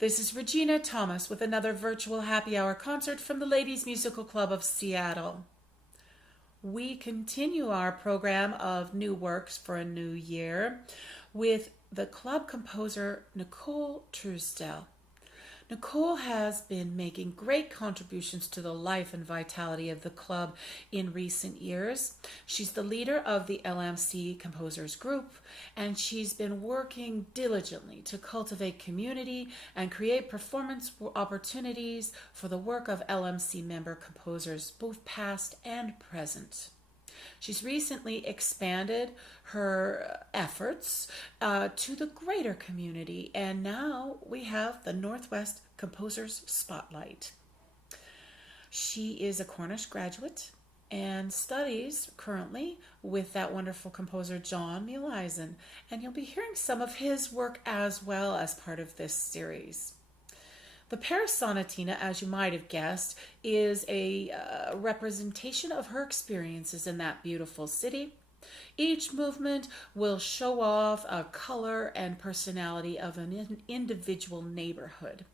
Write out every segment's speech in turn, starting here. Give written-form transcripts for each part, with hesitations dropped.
This is Regina Thomas with another virtual happy hour concert from the Ladies Musical Club of Seattle. We continue our program of new works for a new year with the club composer Nicole Truesdell. Nicole has been making great contributions to the life and vitality of the club in recent years. She's the leader of the LMC Composers Group, and she's been working diligently to cultivate community and create performance opportunities for the work of LMC member composers, both past and present. She's recently expanded her efforts to the greater community, and now we have the Northwest Composers Spotlight. She is a Cornish graduate and studies currently with that wonderful composer John Muehleisen, and you'll be hearing some of his work as well as part of this series. The Paris Sonatina, as you might have guessed, is a representation of her experiences in that beautiful city. Each movement will show off a color and personality of an individual neighborhood.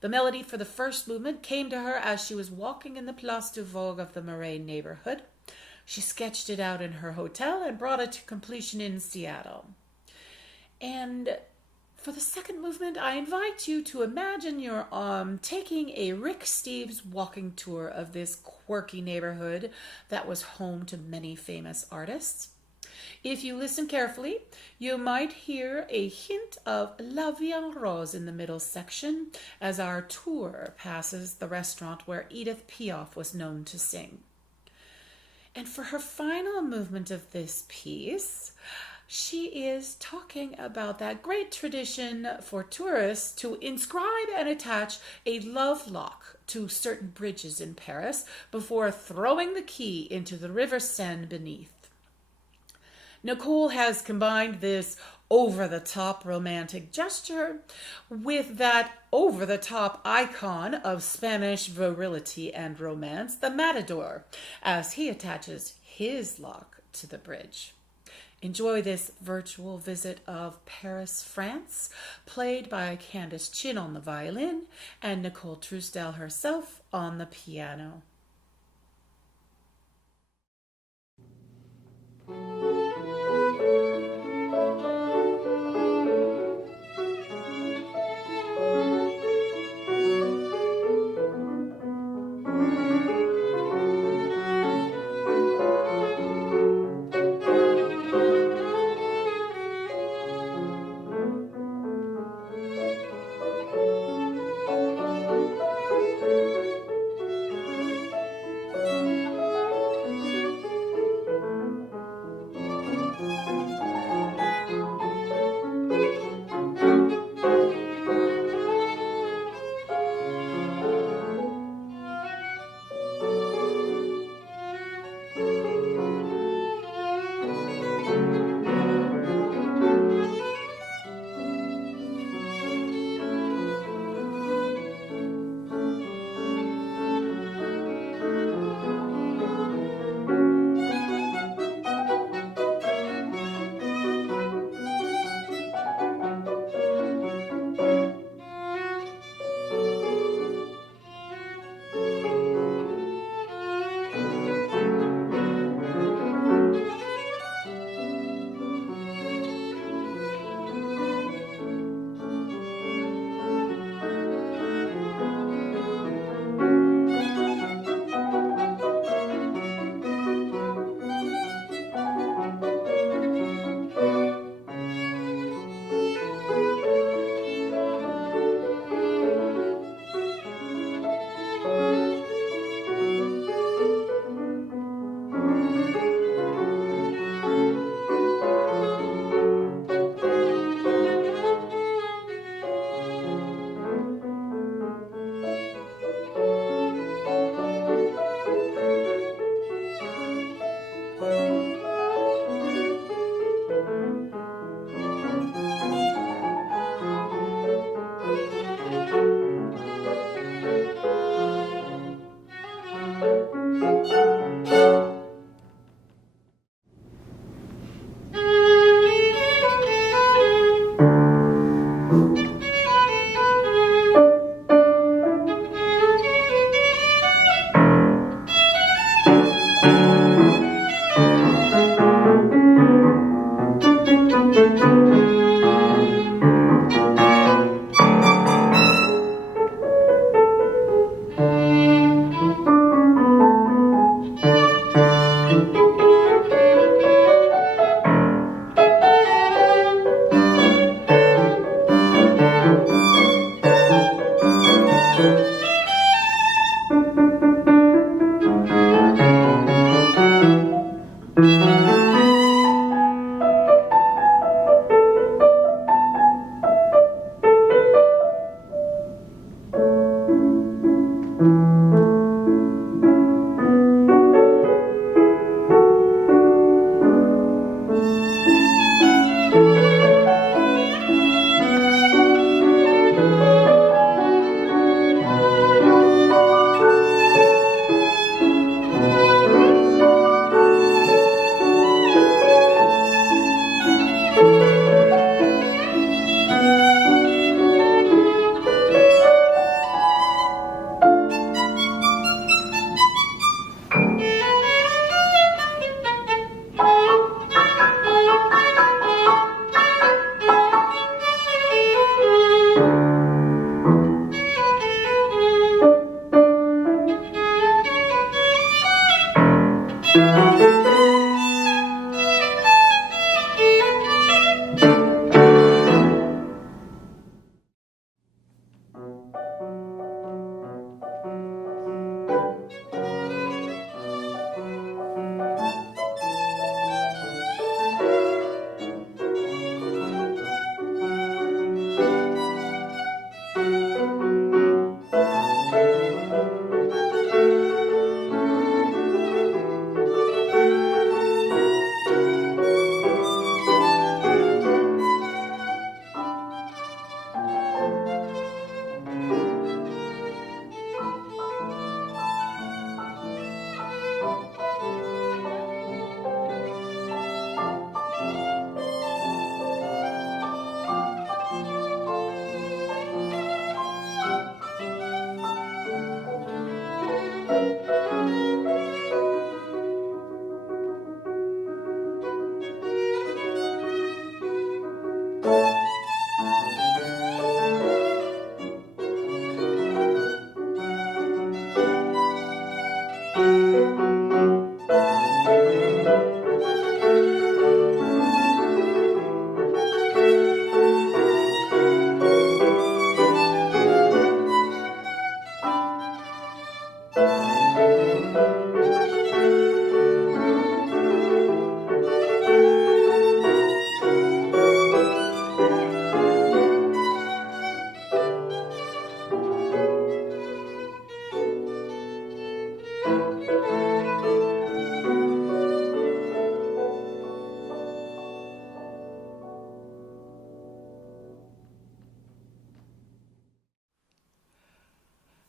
The melody for the first movement came to her as she was walking in the Place du Vogue of the Marais neighborhood. She sketched it out in her hotel and brought it to completion in Seattle. And for the second movement, I invite you to imagine you're taking a Rick Steves walking tour of this quirky neighborhood that was home to many famous artists. If you listen carefully, you might hear a hint of La Vie en Rose in the middle section as our tour passes the restaurant where Edith Piaf was known to sing. And for her final movement of this piece, she is talking about that great tradition for tourists to inscribe and attach a love lock to certain bridges in Paris before throwing the key into the River Seine beneath. Nicole has combined this over-the-top romantic gesture with that over-the-top icon of Spanish virility and romance, the Matador, as he attaches his lock to the bridge. Enjoy this virtual visit of Paris, France, played by Candice Chin on the violin and Nicole Truesdell herself on the piano.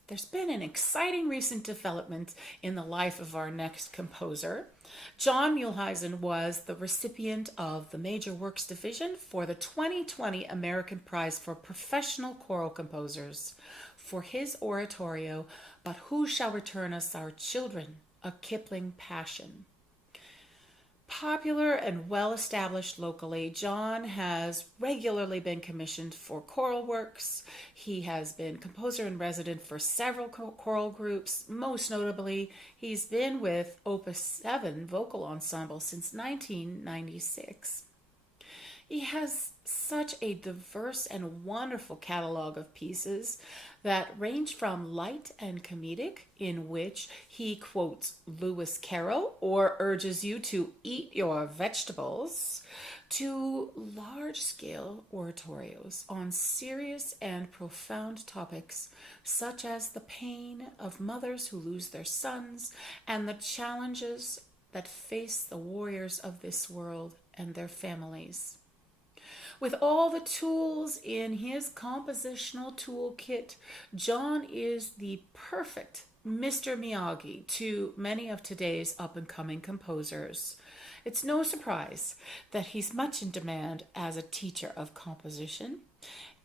There's been an exciting recent development in the life of our next composer. John Muehleisen was the recipient of the Major Works Division for the 2020 American Prize for Professional Choral Composers for his oratorio, But Who Shall Return Us Our Children? A Kipling Passion. Popular and well-established locally, John has regularly been commissioned for choral works. He has been composer-in-resident for several choral groups. Most notably, he's been with Opus 7 Vocal Ensemble since 1996. He has such a diverse and wonderful catalog of pieces that range from light and comedic, in which he quotes Lewis Carroll or urges you to eat your vegetables, to large-scale oratorios on serious and profound topics such as the pain of mothers who lose their sons and the challenges that face the warriors of this world and their families. With all the tools in his compositional toolkit, John is the perfect Mr. Miyagi to many of today's up-and-coming composers. It's no surprise that he's much in demand as a teacher of composition,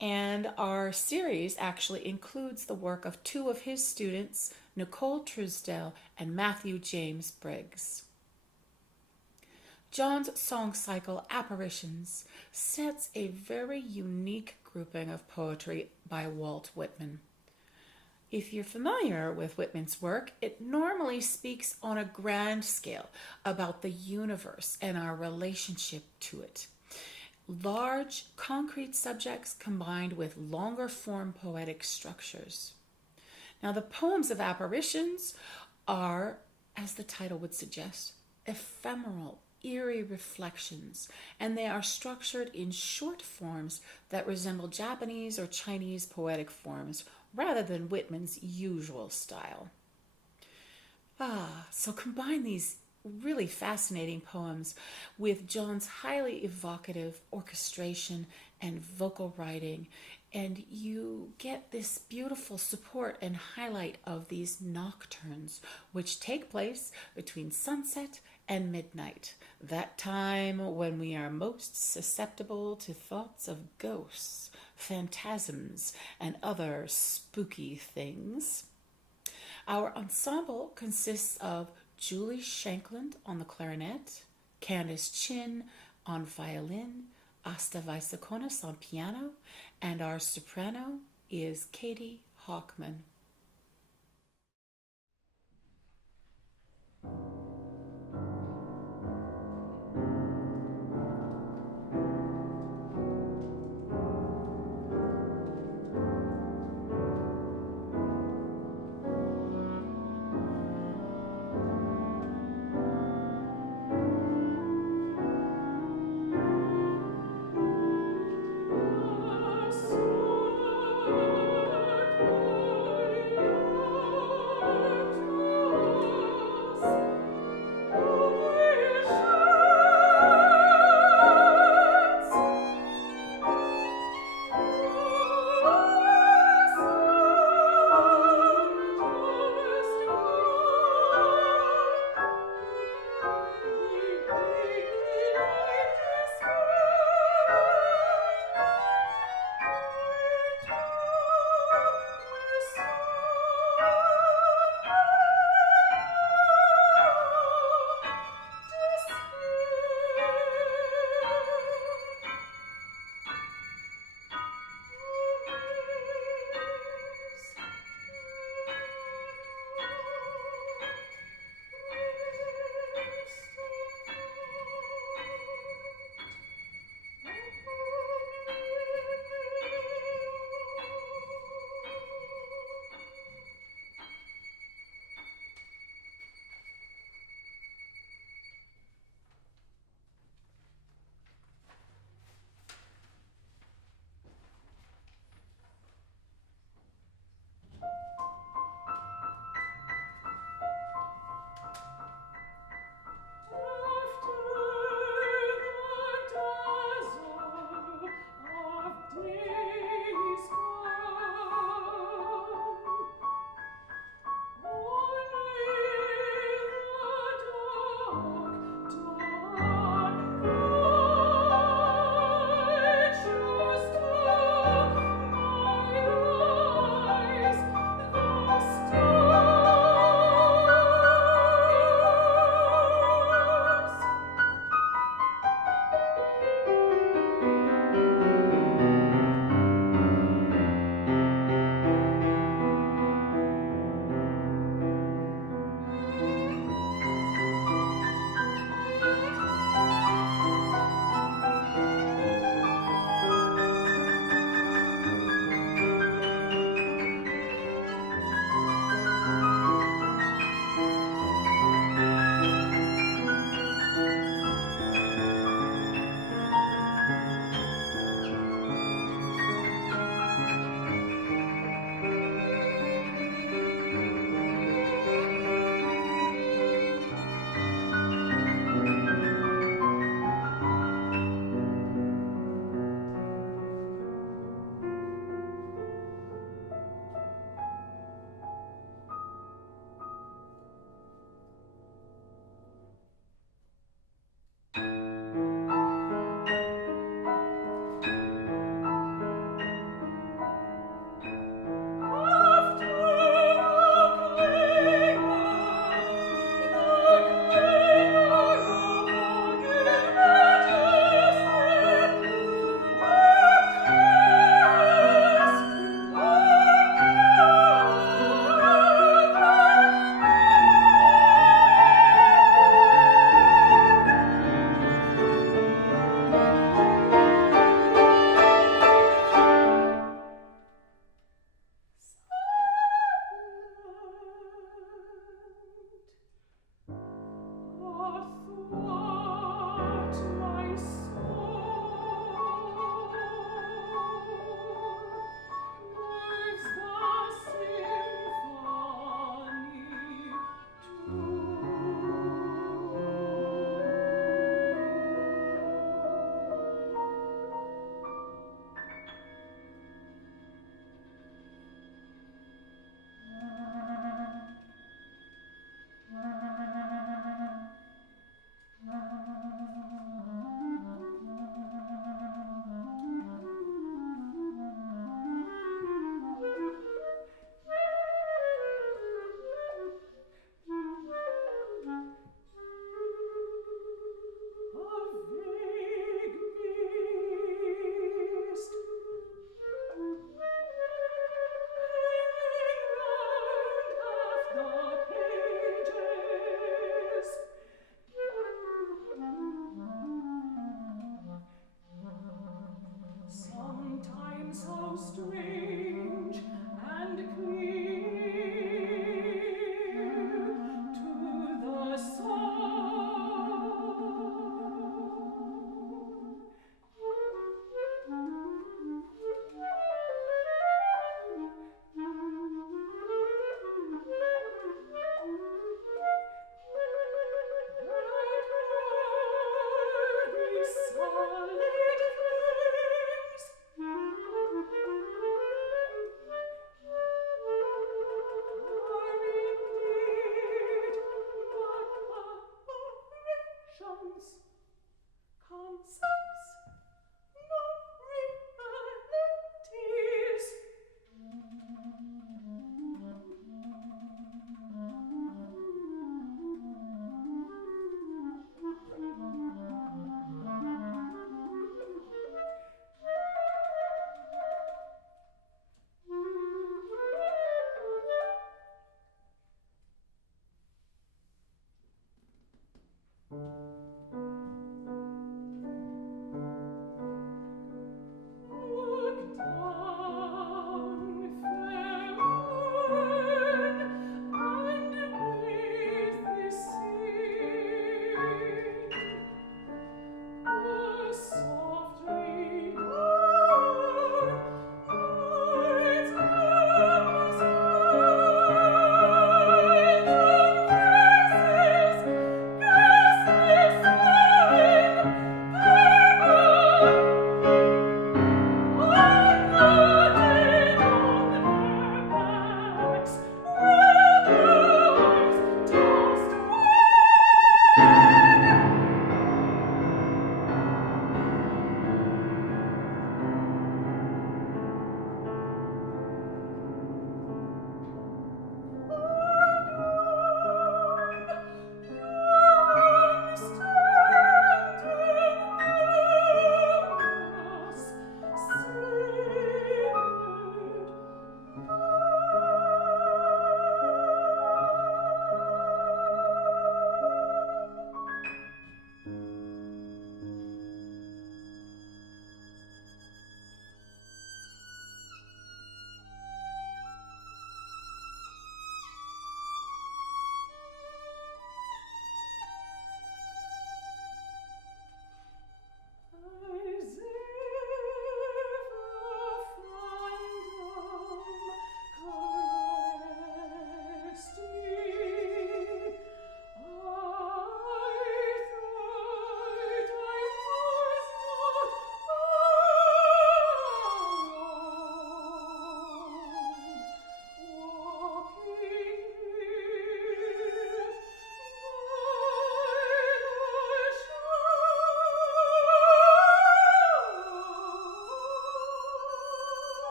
and our series actually includes the work of two of his students, Nicole Truesdell and Matthew James Briggs. John's song cycle, Apparitions, sets a very unique grouping of poetry by Walt Whitman. If you're familiar with Whitman's work, it normally speaks on a grand scale about the universe and our relationship to it. Large, concrete subjects combined with longer form poetic structures. Now, the poems of Apparitions are, as the title would suggest, ephemeral, eerie reflections, and they are structured in short forms that resemble Japanese or Chinese poetic forms rather than Whitman's usual style. So combine these really fascinating poems with John's highly evocative orchestration and vocal writing, and you get this beautiful support and highlight of these nocturnes, which take place between sunset and midnight, that time when we are most susceptible to thoughts of ghosts, phantasms, and other spooky things. Our ensemble consists of Julie Shankland on the clarinet, Candice Chin on violin, Asta Weisakonis on piano, and our soprano is Katie Hawkman.